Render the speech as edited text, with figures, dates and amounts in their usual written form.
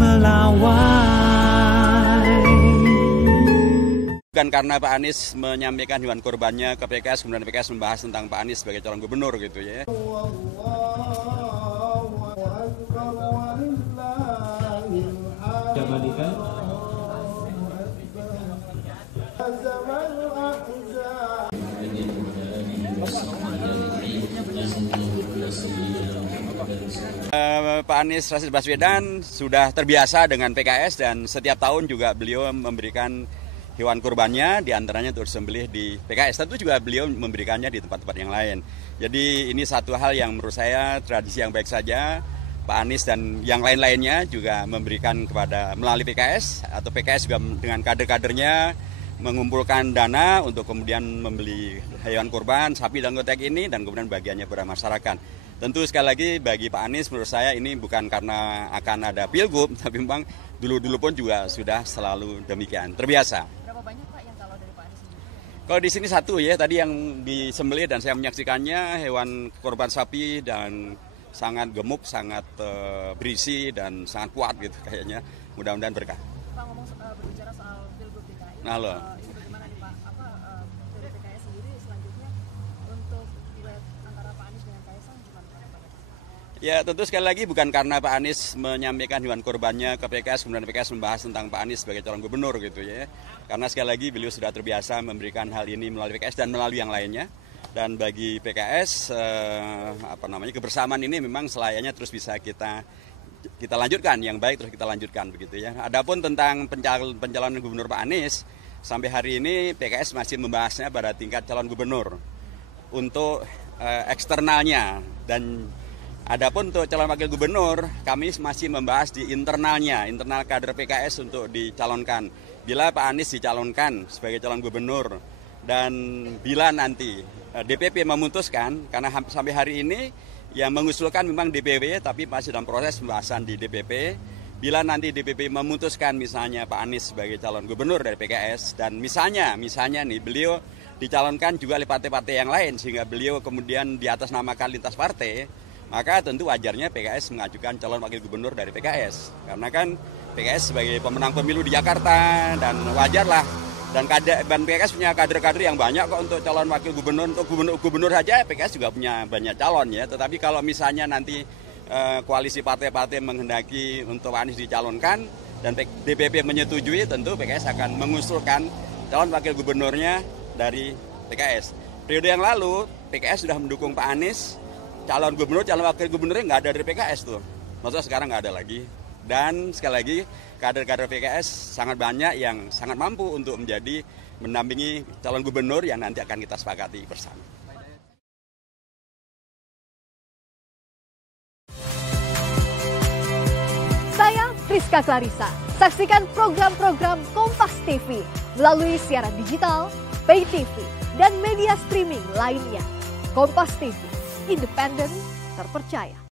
melawai. Bukan karena Pak Anies menyampaikan hewan kurbannya ke PKS, kemudian PKS membahas tentang Pak Anies sebagai calon gubernur gitu ya. Pak Anies Rashid Baswedan sudah terbiasa dengan PKS dan setiap tahun juga beliau memberikan hewan kurbannya, diantaranya untuk disembelih di PKS. Tentu juga beliau memberikannya di tempat-tempat yang lain. Jadi ini satu hal yang menurut saya tradisi yang baik saja. Pak Anies dan yang lain-lainnya juga memberikan kepada melalui PKS atau PKS juga dengan kader-kadernya mengumpulkan dana untuk kemudian membeli hewan kurban, sapi dan kotek ini dan kemudian bagiannya kepada masyarakat. Tentu sekali lagi bagi Pak Anies menurut saya ini bukan karena akan ada pilgub, tapi memang dulu-dulu pun juga sudah selalu demikian, terbiasa. Berapa banyak Pak yang kalau dari Pak Anies sendiri? Kalau di sini satu ya, tadi yang disembelih dan saya menyaksikannya hewan kurban sapi dan sangat gemuk, sangat berisi dan sangat kuat gitu kayaknya. Mudah-mudahan berkah. Pak ngomong berbicara soal pilgub DKI. Nah, loh. Ini bagaimana nih Pak? Dari PKS sendiri selanjutnya untuk duet antara Pak Anies dengan Kaisang gimana Pak? Ya tentu sekali lagi bukan karena Pak Anies menyampaikan hewan kurbannya ke PKS, kemudian PKS membahas tentang Pak Anies sebagai calon gubernur gitu ya. Karena sekali lagi beliau sudah terbiasa memberikan hal ini melalui PKS dan melalui yang lainnya. Dan bagi PKS kebersamaan ini memang selayaknya terus bisa kita lanjutkan, yang baik terus kita lanjutkan begitu ya. Adapun tentang pencalonan gubernur Pak Anies, sampai hari ini PKS masih membahasnya pada tingkat calon gubernur untuk eksternalnya, dan adapun untuk calon wakil gubernur kami masih membahas di internalnya, internal kader PKS untuk dicalonkan. Bila Pak Anies dicalonkan sebagai calon gubernur dan bila nanti DPP memutuskan, karena sampai hari ini yang mengusulkan memang DPW tapi masih dalam proses pembahasan di DPP. Bila nanti DPP memutuskan misalnya Pak Anies sebagai calon gubernur dari PKS dan misalnya nih beliau dicalonkan juga oleh partai-partai yang lain sehingga beliau kemudian di atas namakan lintas partai, maka tentu wajarnya PKS mengajukan calon wakil gubernur dari PKS. Karena kan PKS sebagai pemenang pemilu di Jakarta dan wajarlah. Dan PKS punya kader-kader yang banyak kok untuk calon wakil gubernur. Untuk gubernur saja PKS juga punya banyak calon ya. Tetapi kalau misalnya nanti koalisi partai-partai menghendaki untuk Anies dicalonkan dan DPP menyetujui, tentu PKS akan mengusulkan calon wakil gubernurnya dari PKS. Periode yang lalu PKS sudah mendukung Pak Anies, calon gubernur, calon wakil gubernurnya nggak ada dari PKS tuh. Maksudnya sekarang nggak ada lagi. Dan sekali lagi kader-kader PKS sangat banyak yang sangat mampu untuk mendampingi calon gubernur yang nanti akan kita sepakati bersama. Saya Friska Clarissa. Saksikan program-program Kompas TV melalui siaran digital, pay TV, dan media streaming lainnya. Kompas TV, independen, terpercaya.